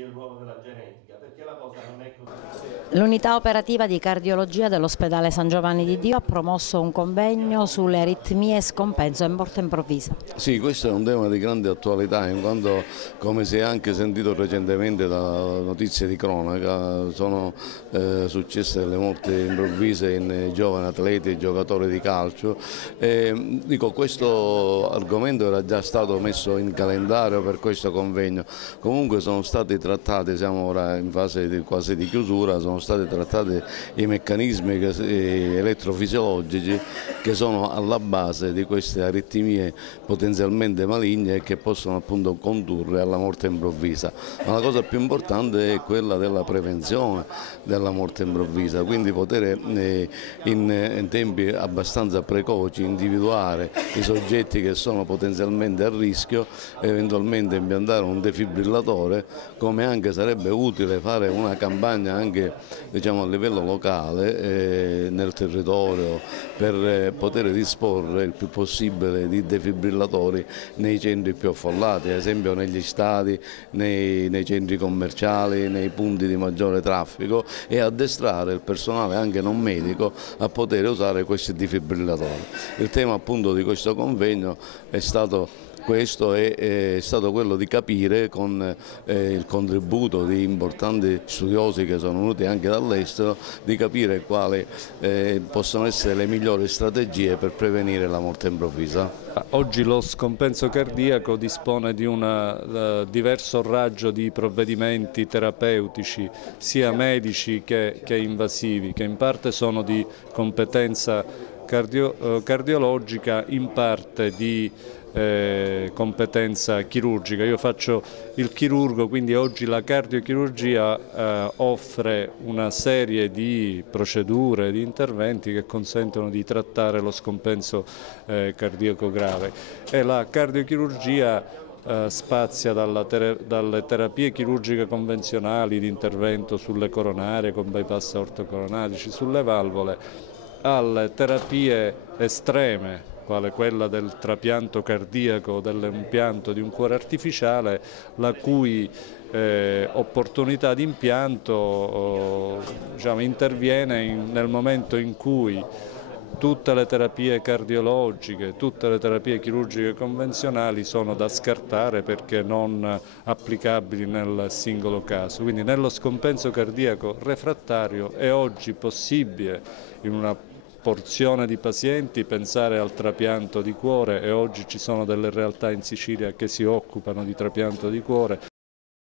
il ruolo della genetica, perché la cosa non è così. L'unità operativa di cardiologia dell'ospedale San Giovanni di Dio ha promosso un convegno sulle aritmie e scompenso e morte improvvisa. Sì, questo è un tema di grande attualità, in quanto, come si è anche sentito recentemente da notizie di cronaca, sono successe delle morti improvvise in giovani atleti e giocatori di calcio. Questo argomento era già stato messo in calendario per questo convegno. Comunque sono stati trattati, siamo ora in fase quasi di chiusura, sono stati trattati i meccanismi elettrofisiologici che sono alla base di queste aritmie potenzialmente maligne e che possono appunto condurre alla morte improvvisa. Ma la cosa più importante è quella della prevenzione della morte improvvisa, quindi poter in tempi abbastanza precoci individuare i soggetti che sono potenzialmente a rischio, eventualmente impiantare un defibrillatore, come anche sarebbe utile fare una campagna anche, diciamo, a livello locale nel territorio per poter disporre il più possibile di defibrillatori nei centri più affollati, ad esempio negli stadi, nei centri commerciali, nei punti di maggiore traffico, e addestrare il personale anche non medico a poter usare questi defibrillatori. Il tema appunto di questo convegno è stato questo, è stato quello di capire con il contributo di importanti studiosi che sono venuti anche dall'estero, di capire quali possono essere le migliori strategie per prevenire la morte improvvisa. Oggi lo scompenso cardiaco dispone di un diverso raggio di provvedimenti terapeutici, sia medici che invasivi, che in parte sono di competenza cardiologica, in parte di competenza chirurgica. Io faccio il chirurgo, quindi oggi la cardiochirurgia offre una serie di procedure, di interventi che consentono di trattare lo scompenso cardiaco grave, e la cardiochirurgia spazia dalle terapie chirurgiche convenzionali di intervento sulle coronarie con bypass ortocoronarici, sulle valvole, alle terapie estreme, quale quella del trapianto cardiaco, dell'impianto di un cuore artificiale, la cui opportunità di impianto diciamo, interviene nel momento in cui tutte le terapie cardiologiche, tutte le terapie chirurgiche convenzionali sono da scartare perché non applicabili nel singolo caso. Quindi nello scompenso cardiaco refrattario è oggi possibile, in una porzione di pazienti, pensare al trapianto di cuore, e oggi ci sono delle realtà in Sicilia che si occupano di trapianto di cuore,